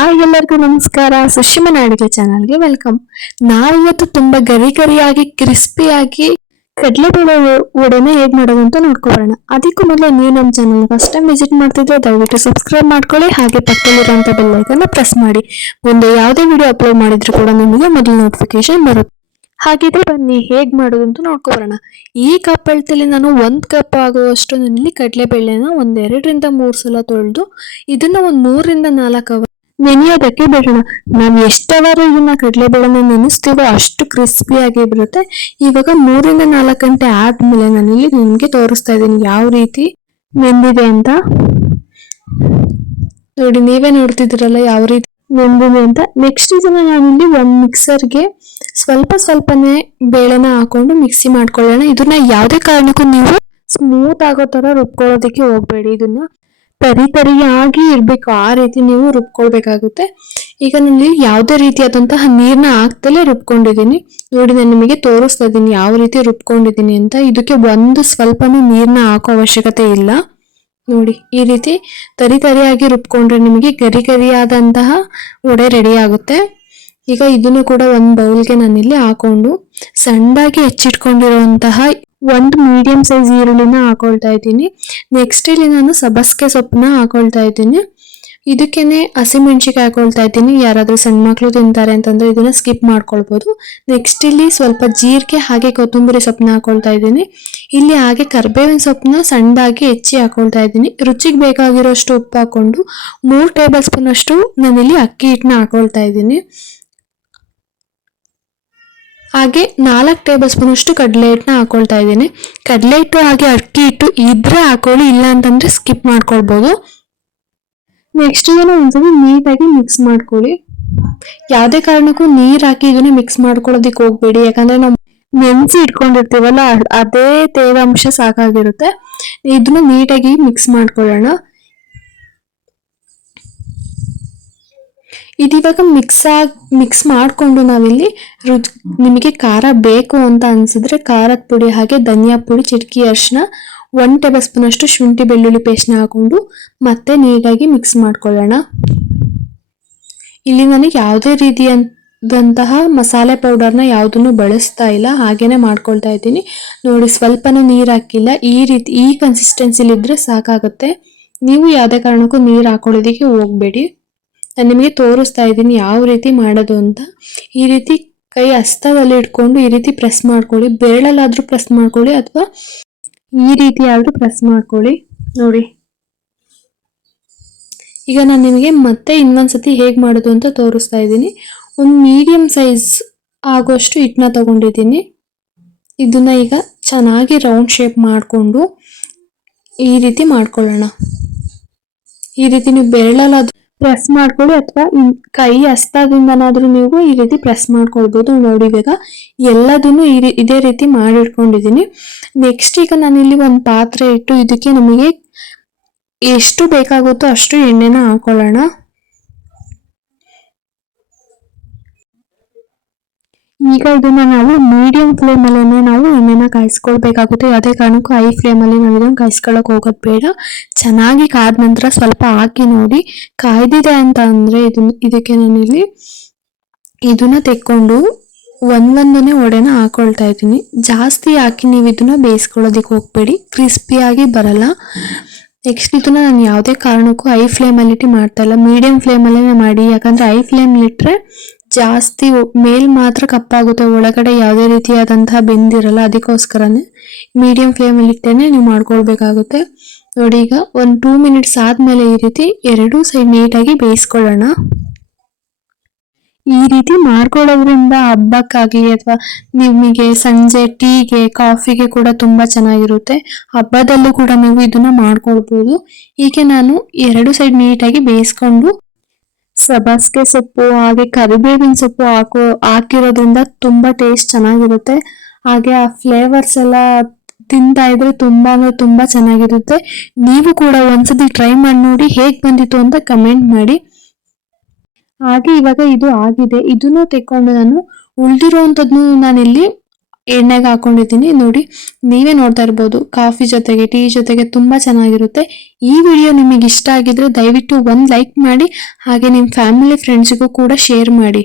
ಎಲ್ಲರಿಗೂ ನಮಸ್ಕಾರ. ಸುಷ್ಮನ ಅಡುಗೆ ಚಾನಲ್ಗೆ ವೆಲ್ಕಮ್. ನಾವಿವತ್ತು ತುಂಬಾ ಗರಿ ಗರಿಯಾಗಿ ಕ್ರಿಸ್ಪಿಯಾಗಿ ಕಡಲೆಬೇಳೆ ವಡೆನ ಹೇಗ್ ಮಾಡೋದು ಅಂತ ನೋಡ್ಕೊಳ್ಳೋಣ. ಅದಕ್ಕೂ ಮೊದಲು ನೀವು ನಮ್ಮ ಚಾನಲ್ ಫಸ್ಟ್ ಟೈಮ್ ವಿಸಿಟ್ ಮಾಡ್ತಿದ್ರೆ ದಯವಿಟ್ಟು ಸಬ್ಸ್ಕ್ರೈಬ್ ಮಾಡ್ಕೊಳ್ಳಿ, ಹಾಗೆ ಪಕ್ಕದಲ್ಲಿರುವಂತ ಬೆಲ್ ಐಕನ್ ಪ್ರೆಸ್ ಮಾಡಿ. ಮುಂದೆ ಯಾವುದೇ ವಿಡಿಯೋ ಅಪ್ಲೋಡ್ ಮಾಡಿದ್ರು ಕೂಡ ನಿಮಗೆ ಮೊದಲು ನೋಟಿಫಿಕೇಶನ್ ಬರುತ್ತೆ. ಹಾಗಿದ್ರೆ ಬನ್ನಿ ಹೇಗ್ ಮಾಡೋದು ಅಂತ ನೋಡ್ಕೊಳ್ಳೋಣ. ಈ ಕಪ್ ಅಳತೆಯಲ್ಲಿ ನಾನು 1 ಕಪ್ ಆಗುವಷ್ಟು ನಾನಿಲ್ಲಿ ಕಡಲೆಬೇಳೆನ 2-3 ಸಲ ತೊಳೆದು ಇದನ್ನ 3 ರಿಂದ 4 ಅವರ್ ನೆನೆಯೋದಕ್ಕೆ ಬಿಡೋಣ. ನಾವು ಎಷ್ಟು ಅವರ್ ಇದನ್ನ ಕಡಲೆಬೇಳೆನ ನೆನೆಸ್ತೀವೋ ಅಷ್ಟು ಕ್ರಿಸ್ಪಿಯಾಗಿ ಬರುತ್ತೆ. ಇವಾಗ 3 ರಿಂದ 4 ಗಂಟೆ ಆದ್ಮೇಲೆ ನಾನಿಲ್ಲಿ ನಿಮ್ಗೆ ತೋರಿಸ್ತಾ ಇದ್ದೀನಿ ಯಾವ ರೀತಿ ನೆಂದಿದೆ ಅಂತ. ನೋಡಿ, ನೀವೇ ನೋಡ್ತಿದ್ದೀರಲ್ಲ ಯಾವ ರೀತಿ ನೆಂದಿದೆ ಅಂತ. ನೆಕ್ಸ್ಟ್ ಇದನ್ನ ನಾನಿಲ್ಲಿ ಒಂದು ಮಿಕ್ಸರ್ಗೆ ಸ್ವಲ್ಪನೇ ಬೇಳೆನ ಹಾಕೊಂಡು ಮಿಕ್ಸಿ ಮಾಡ್ಕೊಳ್ಳೋಣ. ಇದನ್ನ ಯಾವುದೇ ಕಾರಣಕ್ಕೂ ನೀವು ಸ್ಮೂತ್ ಆಗೋ ತರ ರುಬ್ಕೊಳ್ಳೋದಕ್ಕೆ ಹೋಗ್ಬೇಡಿ. ಇದನ್ನ ತರಿಯಾಗಿ ಇರ್ಬೇಕು, ಆ ರೀತಿ ನೀವು ರುಬ್ಕೊಳ್ಬೇಕಾಗುತ್ತೆ. ಈಗ ನಾನು ಯಾವುದೇ ರೀತಿಯಾದಂತಹ ನೀರ್ನ ಹಾಕ್ದಲೇ ರುಬ್ಕೊಂಡಿದ್ದೀನಿ. ನೋಡಿ, ನಾನು ನಿಮಗೆ ತೋರಿಸ್ತಾ ಇದ್ದೀನಿ ಯಾವ ರೀತಿ ರುಬ್ಕೊಂಡಿದ್ದೀನಿ ಅಂತ. ಇದಕ್ಕೆ ಸ್ವಲ್ಪನೂ ನೀರ್ನ ಹಾಕೋ ಅವಶ್ಯಕತೆ ಇಲ್ಲ. ನೋಡಿ, ಈ ರೀತಿ ತರಿಯಾಗಿ ರುಬ್ಕೊಂಡ್ರೆ ನಿಮಗೆ ಗರಿಯಾದಂತಹ ವಡೆ ರೆಡಿ ಆಗುತ್ತೆ. ಈಗ ಇದನ್ನು ಕೂಡ ಒಂದು ಬೌಲ್ಗೆ ನಾನಿಲ್ಲಿ ಹಾಕೊಂಡು ಸಣ್ಣದಾಗಿ ಹೆಚ್ಚಿಟ್ಕೊಂಡಿರುವಂತಹ ಒಂದು ಮೀಡಿಯಂ ಸೈಜ್ ಈರುಳ್ಳಿನ ಹಾಕೊಳ್ತಾ ಇದ್ದೀನಿ. ನೆಕ್ಸ್ಟ್ ಇಲ್ಲಿ ನಾನು ಸಬ್ಬಸಿಗೆ ಸೊಪ್ಪನ್ನ ಹಾಕೊಳ್ತಾ ಇದ್ದೀನಿ. ಇದಕ್ಕೇನೆ ಹಸಿಮೆಣಸಿಗೆ ಹಾಕೊಳ್ತಾ ಇದ್ದೀನಿ. ಯಾರಾದ್ರೂ ಸಣ್ಣ ಮಕ್ಳು ತಿಂತಾರೆ ಅಂತಂದ್ರೆ ಇದನ್ನ ಸ್ಕಿಪ್ ಮಾಡ್ಕೊಳ್ಬಹುದು. ನೆಕ್ಸ್ಟ್ ಇಲ್ಲಿ ಸ್ವಲ್ಪ ಜೀರಿಗೆ ಹಾಗೆ ಕೊತ್ತಂಬರಿ ಸೊಪ್ಪನ್ನ ಹಾಕೊಳ್ತಾ ಇದ್ದೀನಿ. ಇಲ್ಲಿ ಹಾಗೆ ಕರಿಬೇವಿನ ಸೊಪ್ಪನ್ನ ಸಣ್ಣದಾಗಿ ಹೆಚ್ಚಿ ಹಾಕೊಳ್ತಾ ಇದ್ದೀನಿ. ರುಚಿಗೆ ಬೇಕಾಗಿರೋಷ್ಟು ಉಪ್ಪು ಹಾಕೊಂಡು 3 ಟೇಬಲ್ ಸ್ಪೂನ್ ಅಷ್ಟು ನಾನಿಲ್ಲಿ ಅಕ್ಕಿ ಹಿಟ್ಟನ್ನ ಹಾಕೊಳ್ತಾ ಇದ್ದೀನಿ. ಹಾಗೆ 4 ಟೇಬಲ್ ಸ್ಪೂನ್ ಅಷ್ಟು ಕಡಲೆ ಹಿಟ್ಟನ್ನ ಹಾಕೊಳ್ತಾ ಇದ್ದೀನಿ. ಕಡಲೆ ಹಿಟ್ಟು ಹಾಗೆ ಅಕ್ಕಿ ಹಿಟ್ಟು ಇದ್ರೆ ಹಾಕೊಳ್ಳಿ, ಇಲ್ಲ ಅಂತಂದ್ರೆ ಸ್ಕಿಪ್ ಮಾಡ್ಕೊಳ್ಬಹುದು. ನೆಕ್ಸ್ಟ್ ಇದನ್ನ ಒಂದ್ಸತಿ ನೀಟಾಗಿ ಮಿಕ್ಸ್ ಮಾಡ್ಕೊಳ್ಳಿ. ಯಾವುದೇ ಕಾರಣಕ್ಕೂ ನೀರ್ ಹಾಕಿ ಇದನ್ನ ಮಿಕ್ಸ್ ಮಾಡ್ಕೊಳ್ಳೋದಿಕ್ ಹೋಗ್ಬೇಡಿ, ಯಾಕಂದ್ರೆ ನಾವು ನೆನ್ಸಿ ಇಟ್ಕೊಂಡಿರ್ತೀವಲ್ಲ ಅದೇ ತೇವಾಂಶ ಸಾಕಾಗಿರುತ್ತೆ. ಇದನ್ನ ನೀಟಾಗಿ ಮಿಕ್ಸ್ ಮಾಡ್ಕೊಳ್ಳೋಣ. ಇದಿವಾಗ ಮಿಕ್ಸ್ ಮಾಡಿಕೊಂಡು ನಾವಿಲ್ಲಿ ನಿಮಗೆ ಖಾರ ಬೇಕು ಅಂತ ಅನ್ಸಿದ್ರೆ ಖಾರದ ಪುಡಿ ಹಾಗೆ ಧನಿಯಾ ಪುಡಿ, ಚಿಟಕಿ ಅರಿಶಿನ, 1 ಟೇಬಲ್ ಸ್ಪೂನ್ ಅಷ್ಟು ಶುಂಠಿ ಬೆಳ್ಳುಳ್ಳಿ ಪೇಸ್ಟ್ನ ಹಾಕೊಂಡು ಮತ್ತೆ ನೀಟಾಗಿ ಮಿಕ್ಸ್ ಮಾಡ್ಕೊಳ್ಳೋಣ. ಇಲ್ಲಿ ನನಗೆ ಯಾವುದೇ ರೀತಿಯಾದಂತಹ ಮಸಾಲೆ ಪೌಡರ್ನ ಯಾವುದನ್ನು ಬಳಸ್ತಾ ಇಲ್ಲ, ಹಾಗೇನೆ ಮಾಡ್ಕೊಳ್ತಾ ಇದ್ದೀನಿ. ನೋಡಿ, ಸ್ವಲ್ಪನೂ ನೀರು ಹಾಕಿಲ್ಲ. ಈ ಕನ್ಸಿಸ್ಟೆನ್ಸಿಲಿ ಇದ್ರೆ ಸಾಕಾಗುತ್ತೆ. ನೀವು ಯಾವುದೇ ಕಾರಣಕ್ಕೂ ನೀರು ಹಾಕೊಳ್ಳೋದಕ್ಕೆ ಹೋಗ್ಬೇಡಿ. ನಾನು ನಿಮಗೆ ತೋರಿಸ್ತಾ ಇದ್ದೀನಿ ಯಾವ ರೀತಿ ಮಾಡೋದು ಅಂತ. ಈ ರೀತಿ ಕೈ ಹಸ್ತದಲ್ಲಿ ಇಟ್ಕೊಂಡು ಈ ರೀತಿ ಪ್ರೆಸ್ ಮಾಡ್ಕೊಳ್ಳಿ. ಬೆರಳಲ್ಲಾದ್ರೂ ಪ್ರೆಸ್ ಮಾಡ್ಕೊಳ್ಳಿ ಅಥವಾ ಈ ರೀತಿ ಆದ್ರೂ ಪ್ರೆಸ್ ಮಾಡ್ಕೊಳ್ಳಿ. ನೋಡಿ, ಈಗ ನಾನು ನಿಮಗೆ ಮತ್ತೆ ಇನ್ನೊಂದ್ಸತಿ ಹೇಗೆ ಮಾಡೋದು ಅಂತ ತೋರಿಸ್ತಾ ಇದ್ದೀನಿ. ಒಂದು ಮೀಡಿಯಂ ಸೈಜ್ ಆಗೋಷ್ಟು ಹಿಟ್ಟನ್ನ ತಗೊಂಡಿದ್ದೀನಿ. ಇದನ್ನ ಈಗ ಚೆನ್ನಾಗಿ ರೌಂಡ್ ಶೇಪ್ ಮಾಡಿಕೊಂಡು ಈ ರೀತಿ ಮಾಡ್ಕೊಳ್ಳೋಣ. ಈ ರೀತಿ ನೀವು ಬೆರಳಲ್ಲಾದ್ರೂ ಪ್ರೆಸ್ ಮಾಡ್ಕೊಳ್ಳಿ ಅಥವಾ ಕೈ ಹಸ್ತದಿಂದನಾದ್ರೂ ನೀವು ಈ ರೀತಿ ಪ್ರೆಸ್ ಮಾಡ್ಕೊಳ್ಬಹುದು. ನೋಡಿ, ಇವಾಗ ಎಲ್ಲದನ್ನು ಇದೇ ರೀತಿ ಮಾಡಿಟ್ಕೊಂಡಿದ್ದೀನಿ. ನೆಕ್ಸ್ಟ್ ಈಗ ನಾನಿಲ್ಲಿ ಒಂದು ಪಾತ್ರೆ ಇಟ್ಟು ಇದಕ್ಕೆ ನಮಗೆ ಎಷ್ಟು ಬೇಕಾಗುತ್ತೋ ಅಷ್ಟು ಎಣ್ಣೆನ ಹಾಕೊಳ್ಳೋಣ. ಈಗ ಇದನ್ನ ನಾವು ಮೀಡಿಯಂ ಫ್ಲೇಮ್ ಅಲ್ಲೇ ನಾವು ಎಣ್ಣೆನ ಕಾಯಿಸ್ಕೊಳ್ಬೇಕಾಗುತ್ತೆ. ಯಾವುದೇ ಕಾರಣಕ್ಕೂ ಹೈ ಫ್ಲೇಮ್ ಅಲ್ಲಿ ನಾವು ಇದನ್ನ ಕಾಯಿಸ್ಕೊಳ್ಳೋಕೆ ಹೋಗೋದು ಬೇಡ. ಚೆನ್ನಾಗಿ ಕಾದ ನಂತರ ಸ್ವಲ್ಪ ಹಾಕಿ ನೋಡಿ. ಕಾಯ್ದಿದೆ ಅಂತ ಅಂದ್ರೆ ಇದಕ್ಕೆ ನಾನಿಲ್ಲಿ ಇದನ್ನ ತೆಕ್ಕೊಂಡು ಒಂದೊಂದನೇ ವಡೆನ ಹಾಕೊಳ್ತಾ ಇದ್ದೀನಿ. ಜಾಸ್ತಿ ಹಾಕಿ ನೀವು ಇದನ್ನ ಬೇಯಿಸ್ಕೊಳ್ಳೋದಿಕ್ಕೆ ಹೋಗ್ಬೇಡಿ, ಕ್ರಿಸ್ಪಿಯಾಗಿ ಬರಲ್ಲ. ನೆಕ್ಸ್ಟ್ ಇದನ್ನ ನಾನು ಯಾವುದೇ ಕಾರಣಕ್ಕೂ ಹೈ ಫ್ಲೇಮ್ ಅಲ್ಲಿ ಇಟ್ಟು ಮಾಡ್ತಾ ಇಲ್ಲ, ಮೀಡಿಯಂ ಫ್ಲೇಮ್ ಅಲ್ಲೇ ಮಾಡಿ. ಯಾಕಂದ್ರೆ ಹೈ ಫ್ಲೇಮ್ ಇಟ್ರೆ ಜಾಸ್ತಿ ಮೇಲ್ ಮಾತ್ರ ಕಪ್ಪಾಗುತ್ತೆ, ಒಳಗಡೆ ಯಾವುದೇ ರೀತಿಯಾದಂತಹ ಬೆಂದಿರಲ್ಲ. ಅದಕ್ಕೋಸ್ಕರನೇ ಮೀಡಿಯಂ ಫ್ಲೇಮ್ ಅಲ್ಲಿ ಇಟ್ಟೇನೆ ನೀವು ಮಾಡ್ಕೊಳ್ಬೇಕಾಗುತ್ತೆ. ನೋಡಿ, ಈಗ ಒಂದು 2 ಮಿನಿಟ್ಸ್ ಆದ್ಮೇಲೆ ಈ ರೀತಿ 2 ಸೈಡ್ ನೀಟಾಗಿ ಬೇಯಿಸ್ಕೊಳ್ಳೋಣ. ಈ ರೀತಿ ಮಾಡ್ಕೊಳ್ಳೋದ್ರಿಂದ ಹಬ್ಬಕ್ಕಾಗಿ ಅಥವಾ ನಿಮಗೆ ಸಂಜೆ ಟೀಗೆ ಕಾಫಿಗೆ ಕೂಡ ತುಂಬಾ ಚೆನ್ನಾಗಿರುತ್ತೆ. ಹಬ್ಬದಲ್ಲೂ ಕೂಡ ನೀವು ಇದನ್ನ ಮಾಡ್ಕೊಳ್ಬಹುದು. ಹೀಗೆ ನಾನು 2 ಸೈಡ್ ನೀಟಾಗಿ ಬೇಯಿಸ್ಕೊಂಡು ಸಬ್ಬಸಿಗೆ ಸೊಪ್ಪು ಹಾಗೆ ಕರಿಬೇವಿನ ಸೊಪ್ಪು ಹಾಕಿರೋದ್ರಿಂದ ತುಂಬಾ ಟೇಸ್ಟ್ ಚೆನ್ನಾಗಿರುತ್ತೆ. ಹಾಗೆ ಆ ಫ್ಲೇವರ್ಸ್ ಎಲ್ಲ ತಿಂತಾ ಇದ್ರೆ ತುಂಬಾ ಅಂದ್ರೆ ತುಂಬಾ ಚೆನ್ನಾಗಿರುತ್ತೆ. ನೀವು ಕೂಡ ಒಂದ್ಸತಿ ಟ್ರೈ ಮಾಡಿ ನೋಡಿ, ಹೇಗ್ ಬಂದಿತ್ತು ಅಂತ ಕಮೆಂಟ್ ಮಾಡಿ. ಹಾಗೆ ಇವಾಗ ಇದು ಆಗಿದೆ. ಇದನ್ನು ತೆಕ್ಕೊಂಡು ನಾನು ಉಳಿದಿರುವಂತದ್ನು ನಾನಿಲ್ಲಿ ಎಣ್ಣೆಗೆ ಹಾಕೊಂಡಿದ್ದೀನಿ ನೋಡಿ. ನೀವೇ ನೋಡ್ತಾ ಇರ್ಬೋದು, ಕಾಫಿ ಜೊತೆಗೆ ಟೀ ಜೊತೆಗೆ ತುಂಬಾ ಚೆನ್ನಾಗಿರುತ್ತೆ. ಈ ವಿಡಿಯೋ ನಿಮಗೆ ಇಷ್ಟ ಆಗಿದ್ರೆ ದಯವಿಟ್ಟು ಒಂದು ಲೈಕ್ ಮಾಡಿ, ಹಾಗೆ ನಿಮ್ಮ ಫ್ಯಾಮಿಲಿ ಫ್ರೆಂಡ್ಸ್ಗೂ ಕೂಡ ಶೇರ್ ಮಾಡಿ.